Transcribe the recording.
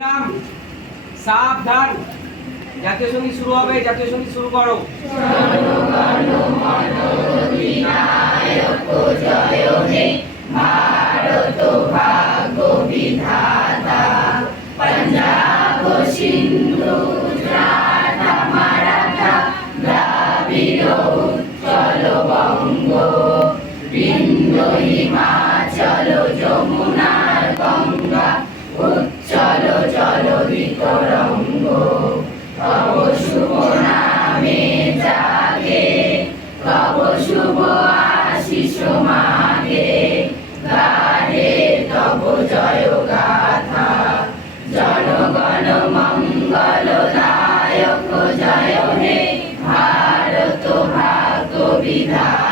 নাম সাবধান। জাতীয় সঙ্গীত শুরু হবে, জাতীয় সঙ্গীত শুরু করো। জনগণ মন অধিনায়ক জয় হে, ভারত ভাগ্য বিধাতা। পঞ্জাব সিন্ধু গুজরাট মারাঠা, দ্রাবিড় উৎকল বঙ্গ, বিন্ধ্য হিমাচল যমুনার গঙ্গা, উচ্চল জলধি তরঙ্গ। তব শুভ নামে জাগে, তব শুভ আশিস মাগে, গাহে তব জয় গাথা। জনগণ মঙ্গলদায়ক জয় হে, ভারত ভাগ্য বিধাতা।